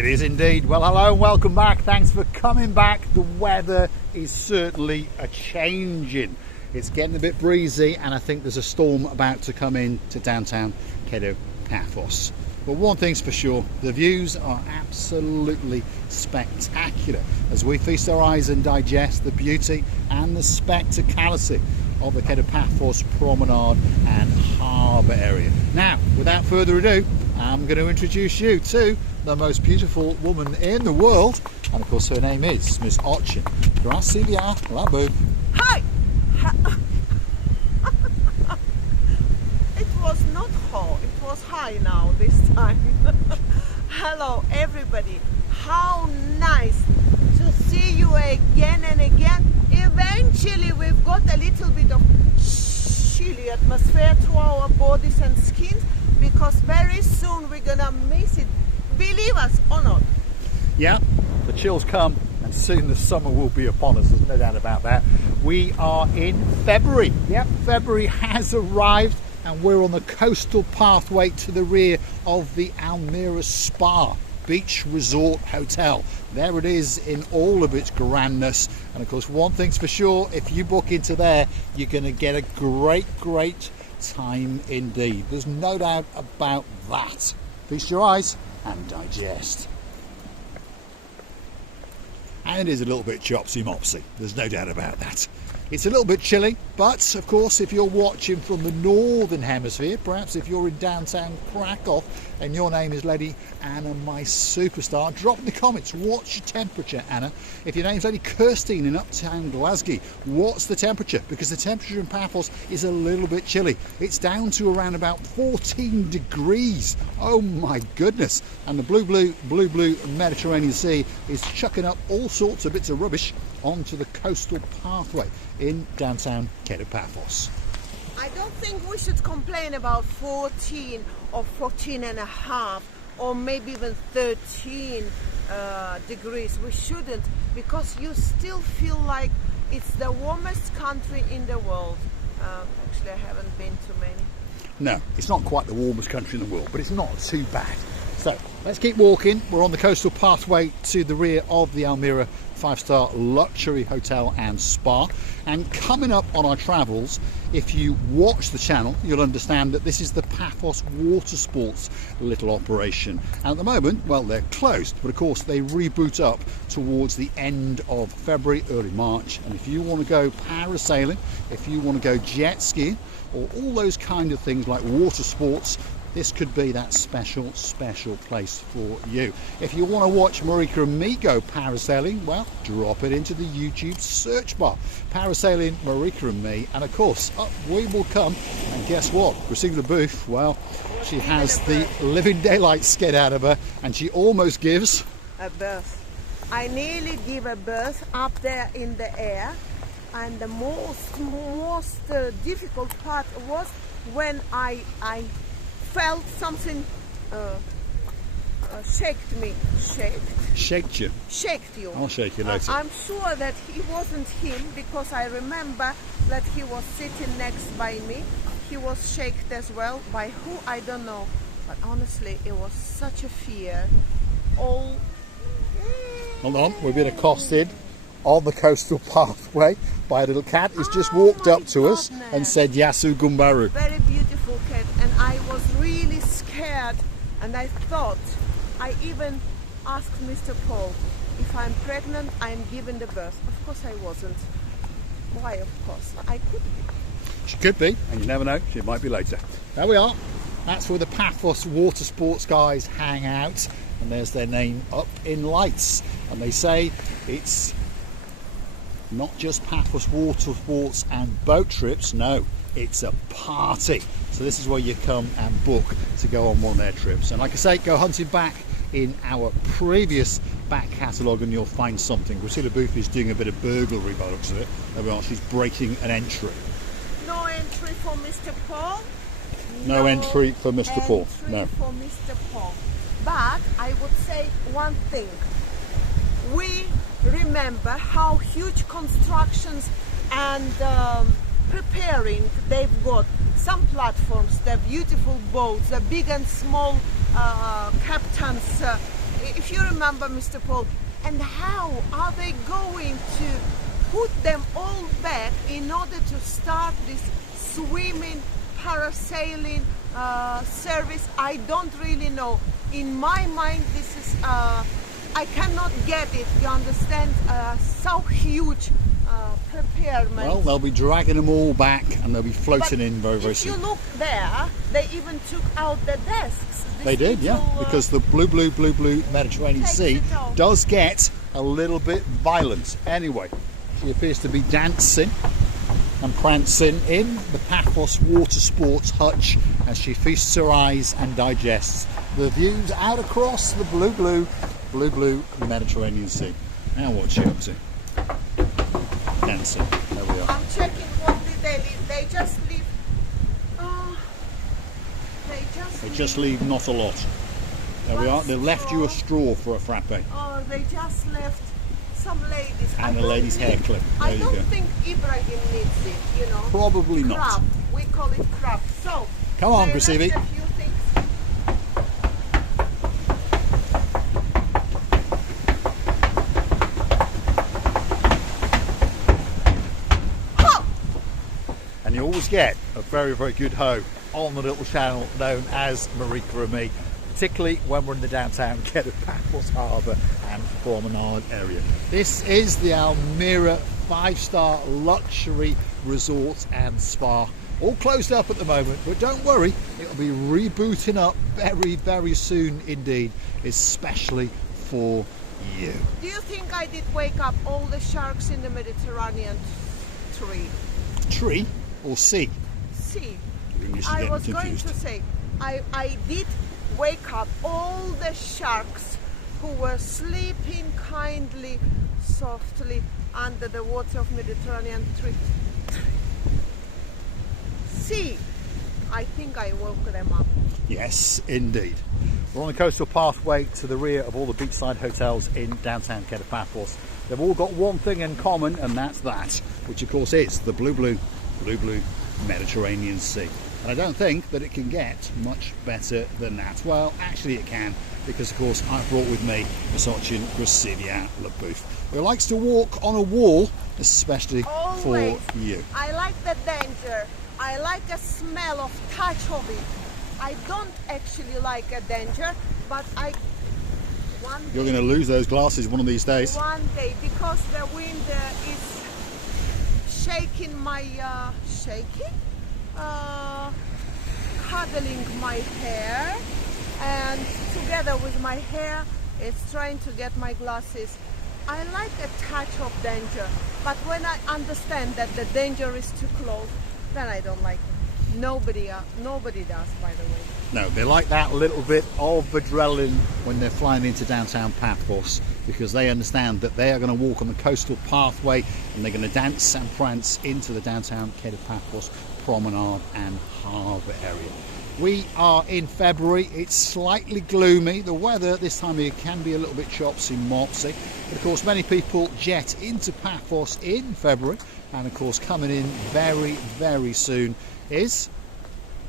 It is indeed. Well, hello and welcome back. Thanks for coming back. The weather is certainly a-changing. It's getting a bit breezy and I think there's a storm about to come in to downtown Kato, Paphos. But one thing's for sure, the views are absolutely spectacular as we feast our eyes and digest the beauty and the spectacality of the Kato Paphos promenade and harbour area. Now, without further ado, I'm going to introduce you to the most beautiful woman in the world, and of course her name is Miss Ochin. Gracilia Labu. Hi! It was not hot, it was high now this time. Hello everybody, how nice to see you again and again. Eventually we've got a little bit of chilly atmosphere to our bodies and skins because very soon we're gonna miss it. Believe us or not. Yeah, the chills come and soon the summer will be upon us, there's no doubt about that. We are in February. Yep, February has arrived and we're on the coastal pathway to the rear of the Almyra Spa Beach Resort Hotel. There it is in all of its grandness, and of course one thing's for sure, if you book into there you're going to get a great time indeed. There's no doubt about that. Feast your eyes and digest. And it is a little bit chopsy mopsy, there's no doubt about that. It's a little bit chilly, but of course if you're watching from the northern hemisphere, perhaps if you're in downtown Krakow and your name is Lady Anna, my superstar, drop in the comments, what's your temperature, Anna? If your name's Lady Kirstine in uptown Glasgow, what's the temperature? Because the temperature in Paphos is a little bit chilly. It's down to around about 14 degrees. Oh my goodness. And the blue Mediterranean Sea is chucking up all sorts of bits of rubbish onto the coastal pathway in downtown Kato Paphos. I don't think we should complain about 14 or 14 and a half or maybe even 13 degrees. We shouldn't, because you still feel like it's the warmest country in the world. Actually, I haven't been to many. No, it's not quite the warmest country in the world, but it's not too bad. So let's keep walking. We're on the coastal pathway to the rear of the Almyra 5-star luxury hotel and spa, and coming up on our travels, if you watch the channel you'll understand that this is the Paphos water sports little operation, and at the moment, well, they're closed, but of course they reboot up towards the end of February, early March. And if you want to go parasailing, if you want to go jet skiing, or all those kind of things like water sports, this could be that special place for you. If you want to watch Marika and me go parasailing, well, drop it into the YouTube search bar. Parasailing Marika and me, and of course, up we will come. And guess what? Gracilia Booth, well, she has the living daylight scared out of her, and she almost gives a birth. I nearly give a birth up there in the air, and the most difficult part was when I felt something shaked me. Shaked you? Shaked you. I'll shake you later. I'm sure that he wasn't him, because I remember that he was sitting next by me. He was shaken as well. By who, I don't know. But honestly, it was such a fear. Hold on, we've been accosted on the coastal pathway by a little cat who's just walked up to us and said Yasu Gumbaru. Very beautiful cat, and I was really scared, and I thought, I even asked Mr. Paul, if I'm pregnant, I'm giving the birth. Of course I wasn't. Why, of course? I could be. She could be, and you never know, she might be later. There we are. That's where the Paphos water sports guys hang out, and there's their name up in lights. And they say it's not just Paphos water sports and boat trips, no, it's a party. So this is where you come and book to go on one of their trips. And like I say, go hunting back in our previous back catalogue and you'll find something. Gracilia Booth is doing a bit of burglary by the looks of it. There we are, she's breaking an entry. No entry for Mr. Paul. No entry for Mr. Paul. No. For Mr. Paul. But I would say one thing. We remember how huge constructions and preparing they've got. Some platforms, the beautiful boats, the big and small captains if you remember, Mr. Paul, and how are they going to put them all back in order to start this swimming, parasailing service? I don't really know. In my mind, this is, I cannot get it, you understand, so huge preparedness. Well, they'll be dragging them all back and they'll be floating in very, very soon. If you look there, they even took out the desks. They did, yeah, because the blue Mediterranean Sea does get a little bit violent. Anyway, she appears to be dancing and prancing in the Paphos water sports hutch as she feasts her eyes and digests the views out across the blue Mediterranean Sea. Now what's she up to? Dancing. There we are. I'm checking what did they leave. They just leave. They just leave not a lot. There we are. They left you a straw for a frappe. Oh, they just left some ladies. And a lady's hair clip. There I you don't go. think Ibrahim needs it, you know. Probably not. Crap. We call it crap. So, Come on, they left Grisivi. a few things. And you always get a very, very good hoe on the little channel known as Marika and me, particularly when we're in the downtown Kato, Paphos Harbour and Promenade area. This is the Almyra 5-star luxury resort and spa. All closed up at the moment, but don't worry, it'll be rebooting up very, very soon indeed, especially for you. Do you think I did wake up all the sharks in the Mediterranean Tree or sea? sea? Your English is I getting was going confused. to say, I did wake up all the sharks who were sleeping kindly, softly under the water of Mediterranean sea. I think I woke them up. Yes, indeed. We're on the coastal pathway to the rear of all the beachside hotels in downtown Kato Paphos. They've all got one thing in common, and that's that, which of course is the blue Mediterranean Sea. And I don't think that it can get much better than that. Well, actually it can, because of course I've brought with me Masochin Grisivi who likes to walk on a wall, especially Always. for you. I like the danger. I like the smell of touch of it. I don't actually like a danger, but You're going to lose those glasses one of these days. One day, because the wind is shaking my cuddling my hair, and together with my hair it's trying to get my glasses. I like a touch of danger, but when I understand that the danger is too close, then I don't like it. Nobody does, by the way. No, they like that little bit of adrenaline when they're flying into downtown Paphos, because they understand that they are going to walk on the coastal pathway and they're going to dance and prance into the downtown Kato Paphos Promenade and Harbour area. We are in February, it's slightly gloomy, the weather this time of year can be a little bit chopsy mopsy, but of course many people jet into Paphos in February, and of course coming in very, very soon is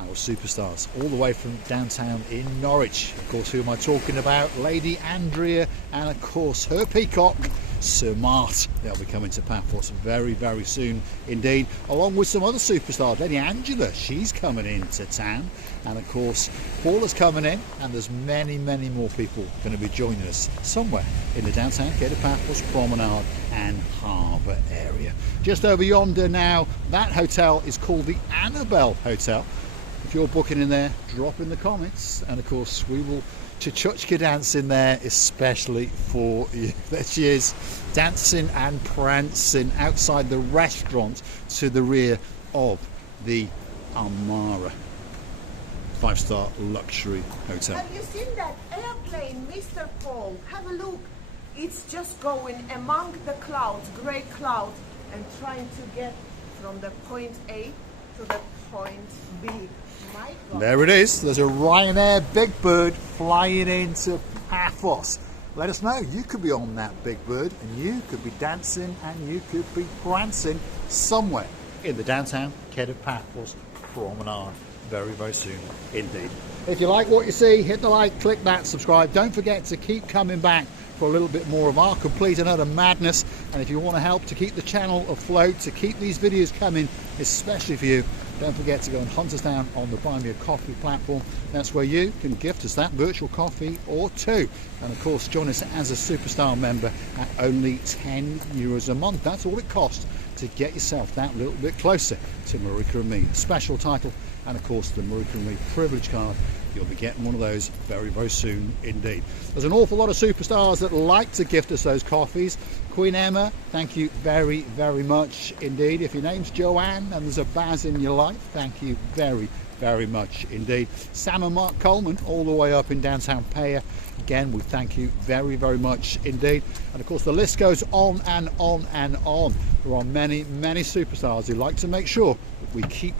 our superstars, all the way from downtown in Norwich. Of course, who am I talking about? Lady Andrea, and of course her peacock, Sir Mart. They'll be coming to Paphos very, very soon indeed, along with some other superstars. Lady Angela, she's coming into town, and of course Paula's coming in, and there's many, many more people going to be joining us somewhere in the downtown Kato Paphos Promenade and Harbour area. Just over yonder now, that hotel is called the Annabelle Hotel. If you're booking in there, drop in the comments, and of course we will Chuchka dance in there especially for you. There she is, dancing and prancing outside the restaurant to the rear of the Almyra 5-star luxury hotel. Have you seen that airplane, Mr. Paul? Have a look. It's just going among the clouds, grey clouds, and trying to get from the point A to the point B. My God. There it is. There's a Ryanair Big Bird flying into Paphos. Let us know. You could be on that Big Bird, and you could be dancing and you could be prancing somewhere in the downtown Kato Paphos Promenade very, very soon indeed. If you like what you see, hit the like, click that, subscribe. Don't forget to keep coming back for a little bit more of our complete and utter madness. And if you want to help to keep the channel afloat, to keep these videos coming, especially for you, don't forget to go and hunt us down on the Buy Me a Coffee platform. That's where you can gift us that virtual coffee or two. And of course, join us as a Superstar member at only €10 a month. That's all it costs to get yourself that little bit closer to Marika and me. Special title, and of course the Marika and me privilege card. You'll be getting one of those very, very soon indeed. There's an awful lot of superstars that like to gift us those coffees. Queen Emma, thank you very, very much indeed. If your name's Joanne and there's a Baz in your life, thank you very, very much indeed. Sam and Mark Coleman, all the way up in downtown Paya. Again, we thank you very, very much indeed. And of course, the list goes on and on and on. There are many, many superstars who like to make sure that we keep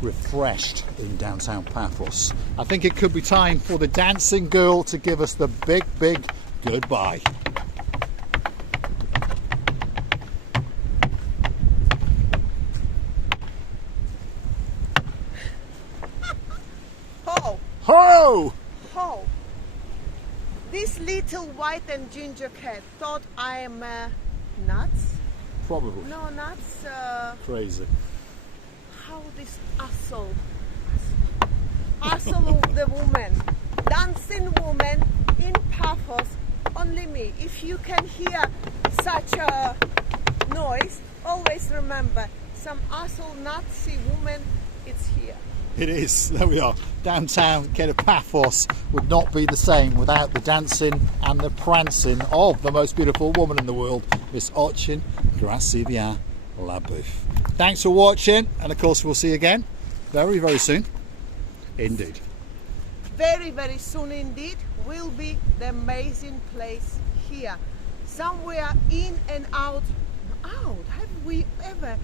refreshed in downtown Paphos. I think it could be time for the dancing girl to give us the big, big goodbye. Ho! Ho! Ho! This little white and ginger cat thought I am nuts. Probably. No, nuts. Crazy. How this asshole of the woman, dancing woman in Paphos, only me. If you can hear such a noise, always remember, some asshole Nazi woman, it's here. It is. There we are. Downtown Kato Paphos would not be the same without the dancing and the prancing of the most beautiful woman in the world, Miss Ochin Gracivia Labouf. Thanks for watching, and of course we'll see you again very, very soon indeed. Very, very soon indeed will be the amazing place here. Somewhere in and out. Have we ever?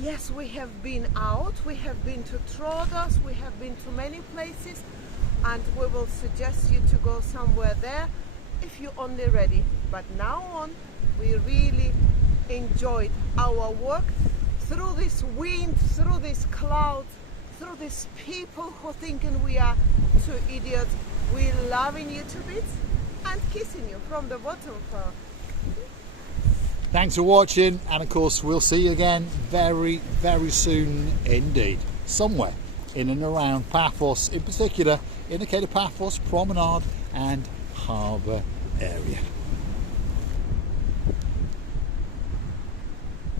Yes, we have been out. We have been to Troodos. We have been to many places, and we will suggest you to go somewhere there if you're only ready. But now on, we really enjoyed our work through this wind, through these clouds, through these people who thinking we are two idiots. We're loving you to bits and kissing you from the bottom. Thanks for watching, and of course we'll see you again very, very soon indeed, somewhere in and around Paphos, in particular in the Kato Paphos Promenade and Harbour area.